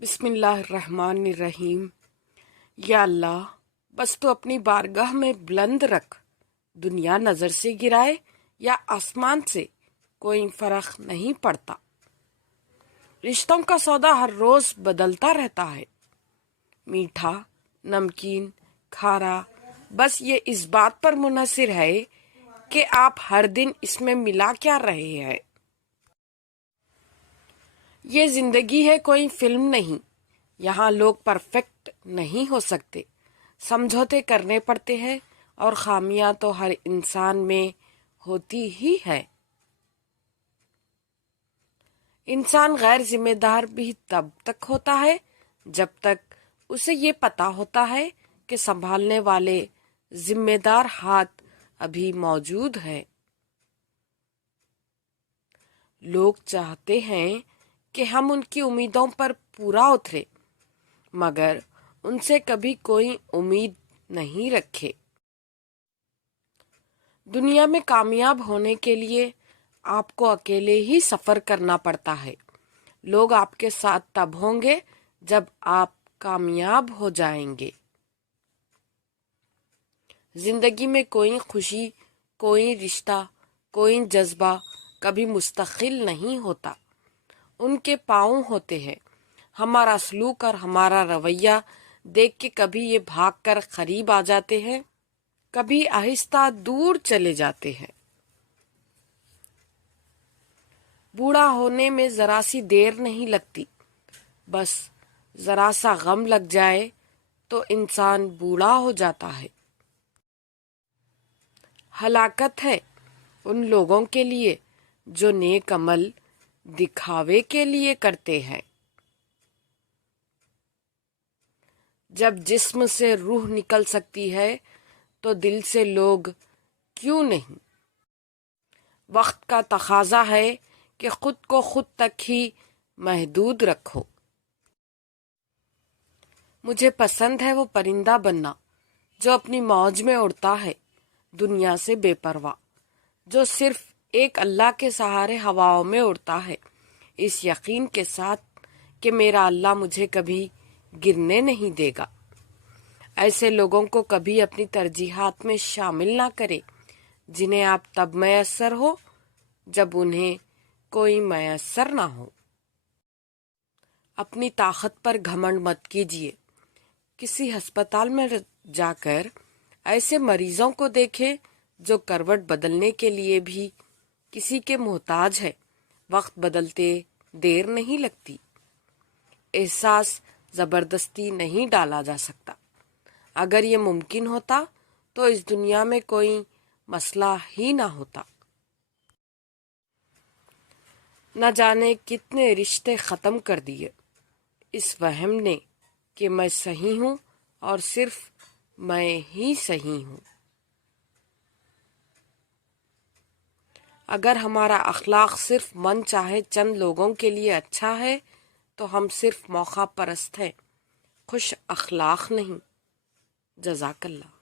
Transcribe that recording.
بسم اللہ الرحمن الرحیم۔ یا اللہ، بس تو اپنی بارگاہ میں بلند رکھ، دنیا نظر سے گرائے یا آسمان سے کوئی فرق نہیں پڑتا۔ رشتوں کا سودا ہر روز بدلتا رہتا ہے، میٹھا، نمکین، کھارا، بس یہ اس بات پر منحصر ہے کہ آپ ہر دن اس میں ملا کیا رہے ہیں۔ یہ زندگی ہے، کوئی فلم نہیں۔ یہاں لوگ پرفیکٹ نہیں ہو سکتے، سمجھوتے کرنے پڑتے ہیں، اور خامیاں تو ہر انسان میں ہوتی ہی ہے۔ انسان غیر ذمہ دار بھی تب تک ہوتا ہے جب تک اسے یہ پتا ہوتا ہے کہ سنبھالنے والے ذمہ دار ہاتھ ابھی موجود ہے۔ لوگ چاہتے ہیں کہ ہم ان کی امیدوں پر پورا اترے، مگر ان سے کبھی کوئی امید نہیں رکھے۔ دنیا میں کامیاب ہونے کے لیے آپ کو اکیلے ہی سفر کرنا پڑتا ہے۔ لوگ آپ کے ساتھ تب ہوں گے جب آپ کامیاب ہو جائیں گے۔ زندگی میں کوئی خوشی، کوئی رشتہ، کوئی جذبہ کبھی مستقل نہیں ہوتا، ان کے پاؤں ہوتے ہیں۔ ہمارا سلوک اور ہمارا رویہ دیکھ کے کبھی یہ بھاگ کر قریب آ جاتے ہیں، کبھی آہستہ دور چلے جاتے ہیں۔ بوڑھا ہونے میں ذرا سی دیر نہیں لگتی، بس ذرا سا غم لگ جائے تو انسان بوڑھا ہو جاتا ہے۔ ہلاکت ہے ان لوگوں کے لیے جو نیک عمل دکھاوے کے لیے کرتے ہیں۔ جب جسم سے روح نکل سکتی ہے تو دل سے لوگ کیوں نہیں؟ وقت کا تقاضا ہے کہ خود کو خود تک ہی محدود رکھو۔ مجھے پسند ہے وہ پرندہ بننا جو اپنی موج میں اڑتا ہے، دنیا سے بے پرواہ، جو صرف ایک اللہ کے سہارے ہواؤں میں اڑتا ہے، اس یقین کے ساتھ کہ میرا اللہ مجھے کبھی گرنے نہیں دے گا۔ ایسے لوگوں کو کبھی اپنی ترجیحات میں شامل نہ کرے جنہیں آپ تب میسر ہو جب انہیں کوئی میسر نہ ہو۔ اپنی طاقت پر گھمنڈ مت کیجیے۔ کسی ہسپتال میں جا کر ایسے مریضوں کو دیکھیں جو کروٹ بدلنے کے لیے بھی کسی کے محتاج ہے۔ وقت بدلتے دیر نہیں لگتی۔ احساس زبردستی نہیں ڈالا جا سکتا۔ اگر یہ ممکن ہوتا تو اس دنیا میں کوئی مسئلہ ہی نہ ہوتا۔ نہ جانے کتنے رشتے ختم کر دیے اس وہم نے کہ میں صحیح ہوں اور صرف میں ہی صحیح ہوں۔ اگر ہمارا اخلاق صرف من چاہے چند لوگوں کے لیے اچھا ہے تو ہم صرف موقع پرست ہیں، خوش اخلاق نہیں۔ جزاک اللہ۔